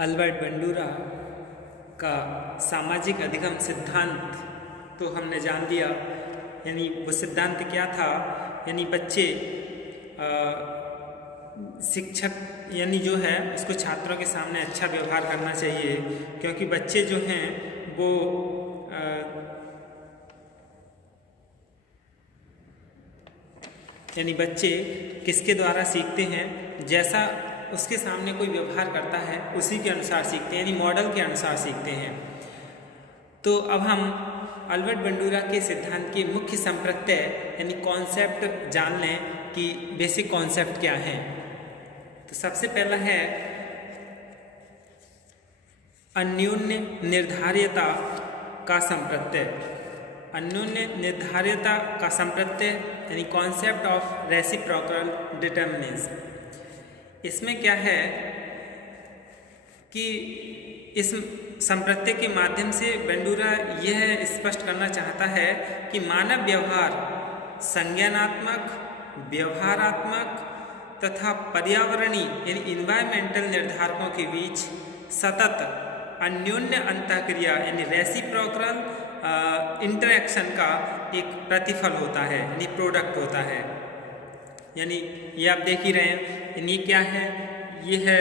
Albert Bandura का सामाजिक अधिगम सिद्धांत तो हमने जान लिया। यानी वो सिद्धांत क्या था, यानी बच्चे शिक्षक यानी जो है उसको छात्रों के सामने अच्छा व्यवहार करना चाहिए, क्योंकि बच्चे जो हैं वो यानी बच्चे किसके द्वारा सीखते हैं, जैसा उसके सामने कोई व्यवहार करता है उसी के अनुसार सीखते हैं, यानी मॉडल के अनुसार सीखते हैं। तो अब हम अल्बर्ट बंडूरा के सिद्धांत के मुख्य संप्रत्यय यानी कॉन्सेप्ट जान लें कि बेसिक कॉन्सेप्ट क्या हैं। तो सबसे पहला है अन्योन्य निर्धार्यता का संप्रत्यय। अन्योन्य निर्धार्यता का संप्रत्यय यानी कॉन्सेप्ट ऑफ रेसिप्रोकल डिटर्मिनिज्म। इसमें क्या है कि इस संप्रत्यय के माध्यम से बंडूरा यह स्पष्ट करना चाहता है कि मानव व्यवहार संज्ञानात्मक, व्यवहारात्मक तथा पर्यावरणीय यानी इन्वायरमेंटल निर्धारकों के बीच सतत अन्योन्य अंतःक्रिया यानी रेसिप्रोकल इंटरेक्शन का एक प्रतिफल होता है, यानी प्रोडक्ट होता है। यानी ये आप देख ही रहे हैं, यानी क्या है, ये है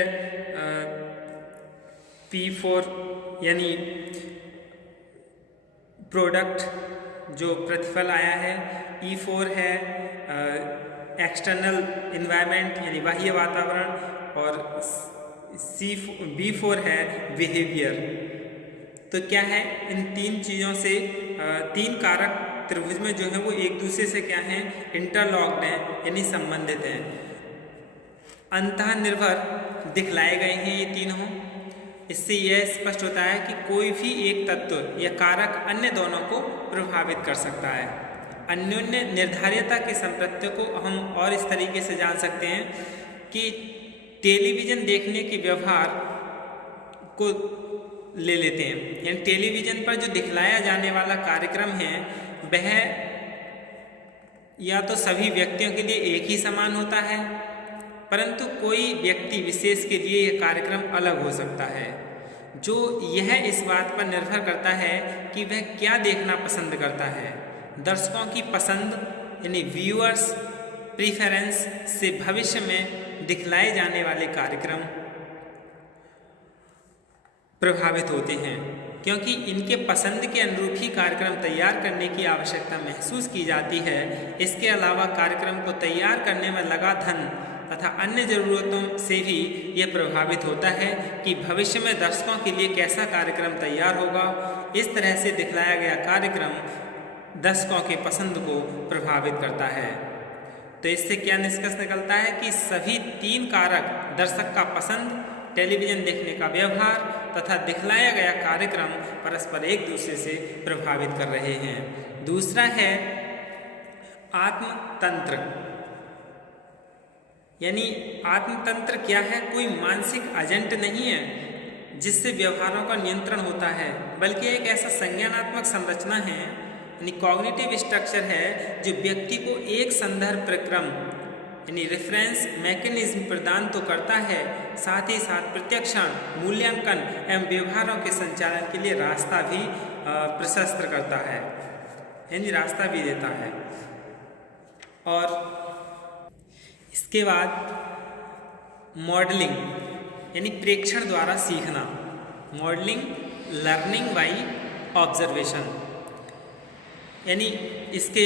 P4 यानी प्रोडक्ट जो प्रतिफल आया है, E4 है एक्सटर्नल इन्वायरमेंट यानी बाह्य वातावरण, और B4 है बिहेवियर। तो क्या है, इन तीन चीज़ों से तीन कारक त्रिभुज में जो है वो एक दूसरे से क्या हैं, इंटरलॉक्ड हैं यानी संबंधित हैं, अंतः निर्भर दिखलाए गए हैं ये तीनों। इससे यह स्पष्ट होता है कि कोई भी एक तत्व या कारक अन्य दोनों को प्रभावित कर सकता है। अन्योन्य निर्धार्यता के संप्रत्यय को हम और इस तरीके से जान सकते हैं कि टेलीविज़न देखने के व्यवहार को ले लेते हैं, यानी टेलीविज़न पर जो दिखलाया जाने वाला कार्यक्रम है वह या तो सभी व्यक्तियों के लिए एक ही समान होता है, परंतु कोई व्यक्ति विशेष के लिए यह कार्यक्रम अलग हो सकता है, जो यह इस बात पर निर्भर करता है कि वह क्या देखना पसंद करता है। दर्शकों की पसंद यानी व्यूअर्स प्रीफरेंस से भविष्य में दिखलाए जाने वाले कार्यक्रम प्रभावित होते हैं, क्योंकि इनके पसंद के अनुरूप ही कार्यक्रम तैयार करने की आवश्यकता महसूस की जाती है। इसके अलावा कार्यक्रम को तैयार करने में लगा धन तथा अन्य ज़रूरतों से भी यह प्रभावित होता है कि भविष्य में दर्शकों के लिए कैसा कार्यक्रम तैयार होगा। इस तरह से दिखलाया गया कार्यक्रम दर्शकों के पसंद को प्रभावित करता है। तो इससे क्या निष्कर्ष निकलता है कि सभी तीन कारक दर्शक का पसंद, टेलीविज़न देखने का व्यवहार तथा दिखलाया गया कार्यक्रम परस्पर एक दूसरे से प्रभावित कर रहे हैं। दूसरा है आत्मतंत्र। यानी आत्मतंत्र क्या है, कोई मानसिक एजेंट नहीं है जिससे व्यवहारों का नियंत्रण होता है, बल्कि एक ऐसा संज्ञानात्मक संरचना है यानी कॉग्निटिव स्ट्रक्चर है जो व्यक्ति को एक संदर्भ प्रक्रम यानी रेफरेंस मैकेनिज्म प्रदान तो करता है, साथ ही साथ प्रत्यक्षण, मूल्यांकन एवं व्यवहारों के संचालन के लिए रास्ता भी प्रशस्त करता है, यानी रास्ता भी देता है। और इसके बाद मॉडलिंग यानी प्रेक्षण द्वारा सीखना। मॉडलिंग लर्निंग बाई ऑब्जर्वेशन, यानी इसके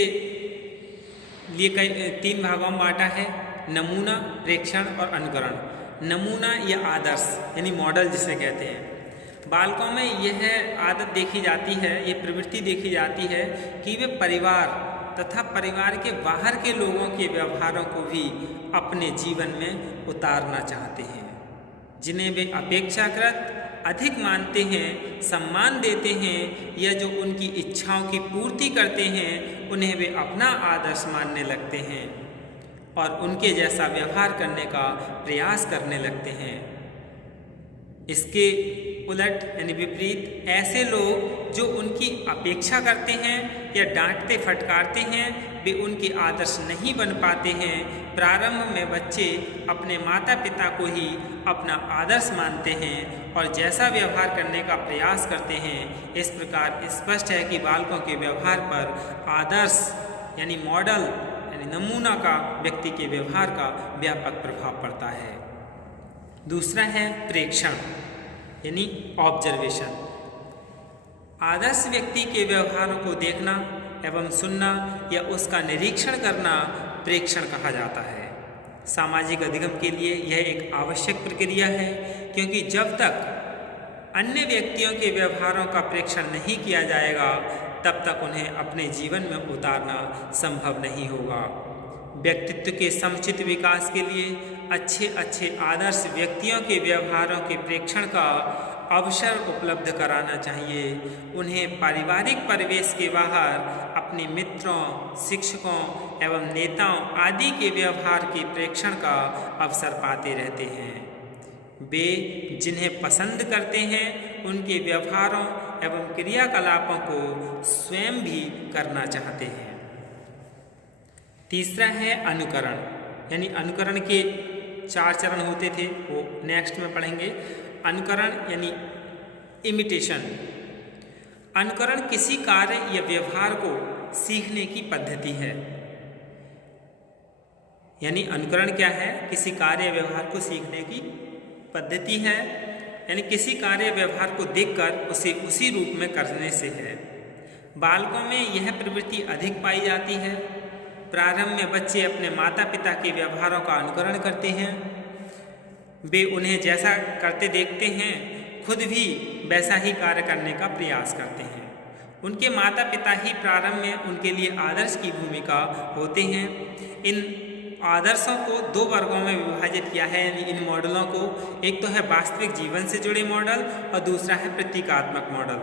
लिए कई तीन भागों में बांटा है, नमूना, प्रेक्षण और अनुकरण। नमूना या आदर्श यानी मॉडल जिसे कहते हैं, बालकों में यह आदत देखी जाती है, ये प्रवृत्ति देखी जाती है कि वे परिवार तथा परिवार के बाहर के लोगों के व्यवहारों को भी अपने जीवन में उतारना चाहते हैं, जिन्हें वे अपेक्षाकृत अधिक मानते हैं, सम्मान देते हैं, या जो उनकी इच्छाओं की पूर्ति करते हैं उन्हें वे अपना आदर्श मानने लगते हैं और उनके जैसा व्यवहार करने का प्रयास करने लगते हैं। इसके उलट यानी विपरीत ऐसे लोग जो उनकी अपेक्षा करते हैं या डांटते फटकारते हैं वे उनके आदर्श नहीं बन पाते हैं, प्रारंभ में बच्चे अपने माता पिता को ही अपना आदर्श मानते हैं और जैसा व्यवहार करने का प्रयास करते हैं। इस प्रकार स्पष्ट है कि बालकों के व्यवहार पर आदर्श यानी मॉडल यानी नमूना का व्यक्ति के व्यवहार का व्यापक प्रभाव पड़ता है। दूसरा है प्रेक्षण यानी ऑब्जर्वेशन। आदर्श व्यक्ति के व्यवहारों को देखना एवं सुनना या उसका निरीक्षण करना प्रेक्षण कहा जाता है। सामाजिक अधिगम के लिए यह एक आवश्यक प्रक्रिया है, क्योंकि जब तक अन्य व्यक्तियों के व्यवहारों का प्रेक्षण नहीं किया जाएगा तब तक उन्हें अपने जीवन में उतारना संभव नहीं होगा। व्यक्तित्व के समुचित विकास के लिए अच्छे आदर्श व्यक्तियों के व्यवहारों के प्रेक्षण का अवसर उपलब्ध कराना चाहिए। उन्हें पारिवारिक परिवेश के बाहर अपने मित्रों, शिक्षकों एवं नेताओं आदि के व्यवहार के प्रेक्षण का अवसर पाते रहते हैं। वे जिन्हें पसंद करते हैं उनके व्यवहारों एवं क्रियाकलापों को स्वयं भी करना चाहते हैं। तीसरा है अनुकरण यानी अनुकरण के 4 चरण होते थे, वो नेक्स्ट में पढ़ेंगे। अनुकरण यानी इमिटेशन। अनुकरण किसी कार्य या व्यवहार को सीखने की पद्धति है। यानी अनुकरण क्या है? किसी कार्य या व्यवहार को सीखने की पद्धति है, यानी किसी कार्य या व्यवहार को देखकर उसे उसी रूप में करने से है। बालकों में यह प्रवृत्ति अधिक पाई जाती है। प्रारंभ में बच्चे अपने माता पिता के व्यवहारों का अनुकरण करते हैं। वे उन्हें जैसा करते देखते हैं, खुद भी वैसा ही कार्य करने का प्रयास करते हैं। उनके माता पिता ही प्रारंभ में उनके लिए आदर्श की भूमिका होते हैं। इन आदर्शों को 2 वर्गों में विभाजित किया है, यानी इन मॉडलों को। एक तो है वास्तविक जीवन से जुड़े मॉडल और दूसरा है प्रतीकात्मक मॉडल।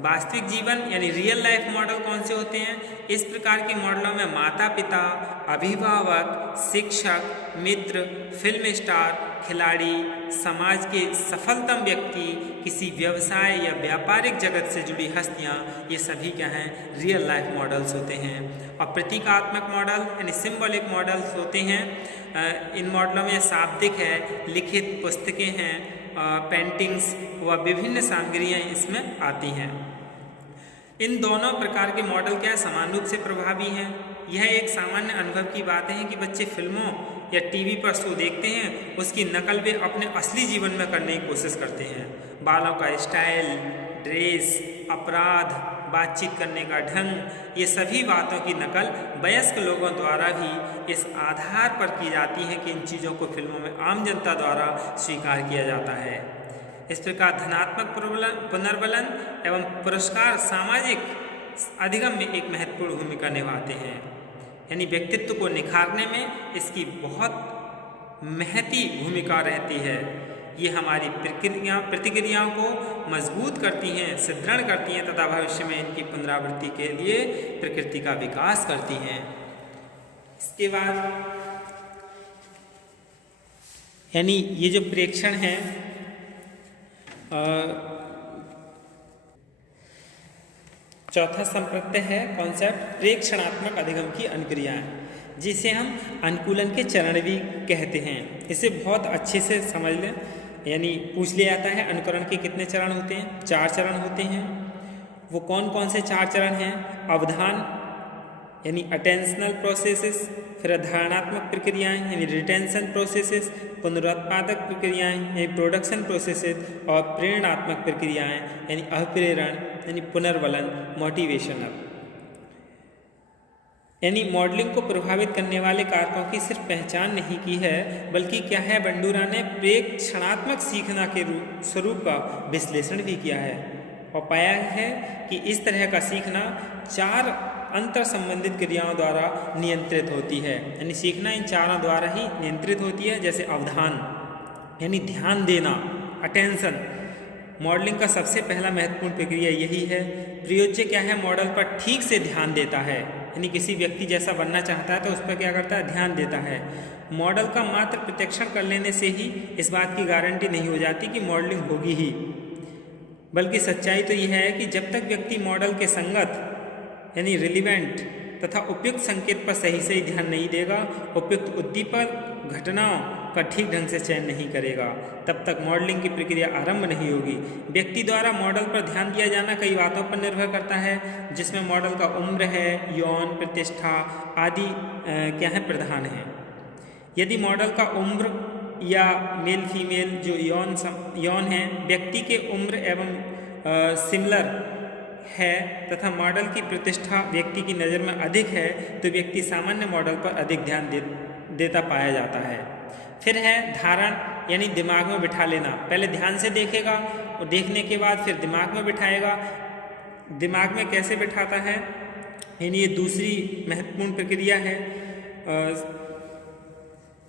वास्तविक जीवन यानी रियल लाइफ मॉडल कौन से होते हैं? इस प्रकार के मॉडलों में माता पिता, अभिभावक, शिक्षक, मित्र, फिल्म स्टार, खिलाड़ी, समाज के सफलतम व्यक्ति, किसी व्यवसाय या व्यापारिक जगत से जुड़ी हस्तियां, ये सभी क्या हैं? रियल लाइफ मॉडल्स होते हैं। और प्रतीकात्मक मॉडल यानी सिंबॉलिक मॉडल्स होते हैं। इन मॉडलों में शाब्दिक है, लिखित पुस्तकें हैं, पेंटिंग्स व विभिन्न सामग्रियाँ इसमें आती हैं। इन दोनों प्रकार के मॉडल क्या समान रूप से प्रभावी हैं। यह एक सामान्य अनुभव की बात है कि बच्चे फिल्मों या टीवी पर शो देखते हैं, उसकी नकल वे अपने असली जीवन में करने की कोशिश करते हैं। बालों का स्टाइल, ड्रेस, अपराध, बातचीत करने का ढंग, ये सभी बातों की नकल वयस्क लोगों द्वारा भी इस आधार पर की जाती है कि इन चीज़ों को फिल्मों में आम जनता द्वारा स्वीकार किया जाता है। इस प्रकार धनात्मक पुनर्बलन एवं पुरस्कार सामाजिक अधिगम में एक महत्वपूर्ण भूमिका निभाते हैं। यानी व्यक्तित्व को निखारने में इसकी बहुत महती भूमिका रहती है। ये हमारी प्रतिक्रियाओं को मजबूत करती हैं, सुदृढ़ करती हैं तथा भविष्य में इनकी पुनरावृत्ति के लिए प्रकृति का विकास करती हैं। इसके बाद यानी ये जो प्रेक्षण है, चौथा संप्रत्यय है कॉन्सेप्ट प्रेक्षणात्मक अधिगम की अनुक्रियाएं, जिसे हम अनुकूलन के चरण भी कहते हैं। इसे बहुत अच्छे से समझ लें। यानी पूछ लिया जाता है अनुकरण के कितने चरण होते हैं? 4 चरण होते हैं। वो कौन कौन से 4 चरण हैं? अवधान यानी अटेंशनल प्रोसेसेस, फिर धारणात्मक प्रक्रियाएं यानी रिटेंशन प्रोसेसेस, पुनरुत्पादक प्रक्रियाएं यानी प्रोडक्शन प्रोसेसेस और प्रेरणात्मक प्रक्रियाएं यानी अभिप्रेरण यानी पुनर्वलन मोटिवेशनल। यानी मॉडलिंग को प्रभावित करने वाले कारकों की सिर्फ पहचान नहीं की है, बल्कि क्या है, बंडूरा ने प्रेक्षणात्मक सीखना के स्वरूप का विश्लेषण भी किया है और पाया है कि इस तरह का सीखना 4 अंतर संबंधित क्रियाओं द्वारा नियंत्रित होती है। यानी सीखना इन 4 द्वारा ही नियंत्रित होती है। जैसे अवधान यानी ध्यान देना, अटेंशन। मॉडलिंग का सबसे पहला महत्वपूर्ण प्रक्रिया यही है। प्रयोज्य क्या है, मॉडल पर ठीक से ध्यान देता है। यानी किसी व्यक्ति जैसा बनना चाहता है तो उस पर क्या करता है, ध्यान देता है। मॉडल का मात्र प्रत्यक्षण कर लेने से ही इस बात की गारंटी नहीं हो जाती कि मॉडलिंग होगी ही, बल्कि सच्चाई तो यह है कि जब तक व्यक्ति मॉडल के संगत यानी रिलीवेंट तथा उपयुक्त संकेत पर सही ध्यान नहीं देगा, उपयुक्त उद्दीपक घटनाओं का ठीक ढंग से चयन नहीं करेगा, तब तक मॉडलिंग की प्रक्रिया आरंभ नहीं होगी। व्यक्ति द्वारा मॉडल पर ध्यान दिया जाना कई बातों पर निर्भर करता है, जिसमें मॉडल का उम्र है, यौन, प्रतिष्ठा आदि प्रधान है। यदि मॉडल का उम्र या मेल फीमेल जो यौन है व्यक्ति के उम्र एवं सिमिलर है तथा मॉडल की प्रतिष्ठा व्यक्ति की नज़र में अधिक है, तो व्यक्ति सामान्य मॉडल पर अधिक ध्यान देता पाया जाता है। फिर है धारण यानी दिमाग में बिठा लेना। पहले ध्यान से देखेगा और देखने के बाद फिर दिमाग में बिठाएगा। दिमाग में कैसे बिठाता है, यानी ये दूसरी महत्वपूर्ण प्रक्रिया है।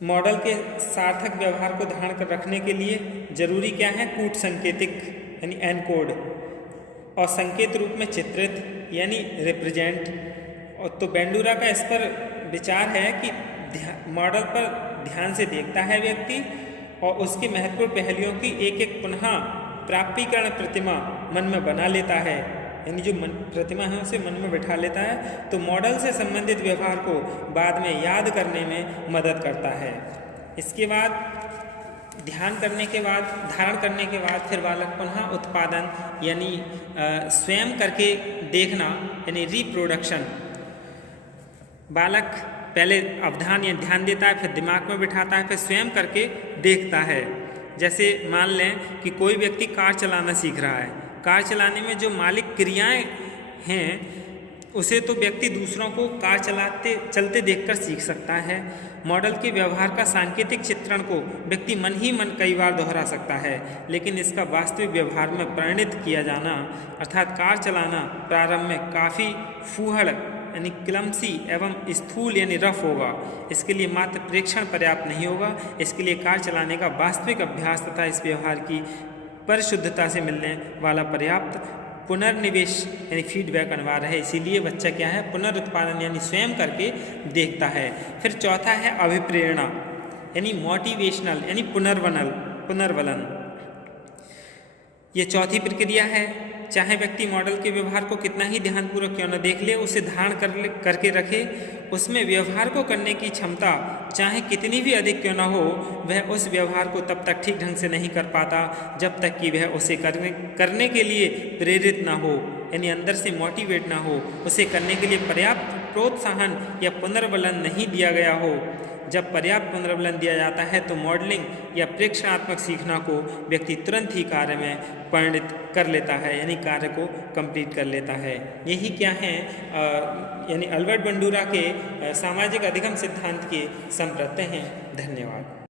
मॉडल के सार्थक व्यवहार को धारण कर रखने के लिए जरूरी क्या है, कूट संकेतिक यानी एनकोड और संकेत रूप में चित्रित यानी रिप्रेजेंट। और तो बेंडूरा का इस पर विचार है कि मॉडल पर ध्यान से देखता है व्यक्ति और उसके महत्वपूर्ण पहलुओं की एक एक पुनः प्राप्तिकरण प्रतिमा मन में बना लेता है, यानी जो प्रतिमा है उसे मन में बिठा लेता है, तो मॉडल से संबंधित व्यवहार को बाद में याद करने में मदद करता है। इसके बाद ध्यान करने के बाद, धारण करने के बाद फिर बालक पुनः उत्पादन यानी स्वयं करके देखना यानी रिप्रोडक्शन। बालक पहले अवधान या ध्यान देता है, फिर दिमाग में बिठाता है, फिर स्वयं करके देखता है। जैसे मान लें कि कोई व्यक्ति कार चलाना सीख रहा है, कार चलाने में जो मौलिक क्रियाएं हैं उसे तो व्यक्ति दूसरों को कार चलते देखकर सीख सकता है। मॉडल के व्यवहार का सांकेतिक चित्रण को व्यक्ति मन ही मन कई बार दोहरा सकता है, लेकिन इसका वास्तविक व्यवहार में परिणित किया जाना अर्थात कार चलाना प्रारंभ में काफ़ी फूहड़ यानी क्लमसी एवं स्थूल यानी रफ होगा। इसके लिए मात्र प्रेक्षण पर्याप्त नहीं होगा, इसके लिए कार चलाने का वास्तविक अभ्यास तथा इस व्यवहार की परिशुद्धता से मिलने वाला पर्याप्त पुनर्निवेश यानी फीडबैक अनिवार्य है। इसीलिए बच्चा क्या है, पुनरुत्पादन यानी स्वयं करके देखता है। फिर चौथा है अभिप्रेरणा यानी मोटिवेशनल यानी पुनर्वलन। ये चौथी प्रक्रिया है। चाहे व्यक्ति मॉडल के व्यवहार को कितना ही ध्यानपूर्वक क्यों न देख ले, उसे धारण करके रखे, उसमें व्यवहार को करने की क्षमता चाहे कितनी भी अधिक क्यों न हो, वह उस व्यवहार को तब तक ठीक ढंग से नहीं कर पाता जब तक कि वह उसे करने के लिए प्रेरित ना हो, यानी अंदर से मोटिवेट ना हो, उसे करने के लिए पर्याप्त प्रोत्साहन या पुनर्बलन नहीं दिया गया हो। जब पर्याप्त पुनर्बलन दिया जाता है तो मॉडलिंग या प्रेक्षणात्मक सीखना को व्यक्ति तुरंत ही कार्य में परिणित कर लेता है, यानी कार्य को कंप्लीट कर लेता है। यही क्या है यानी अल्बर्ट बंडूरा के सामाजिक अधिगम सिद्धांत के संप्रत्यय हैं। धन्यवाद।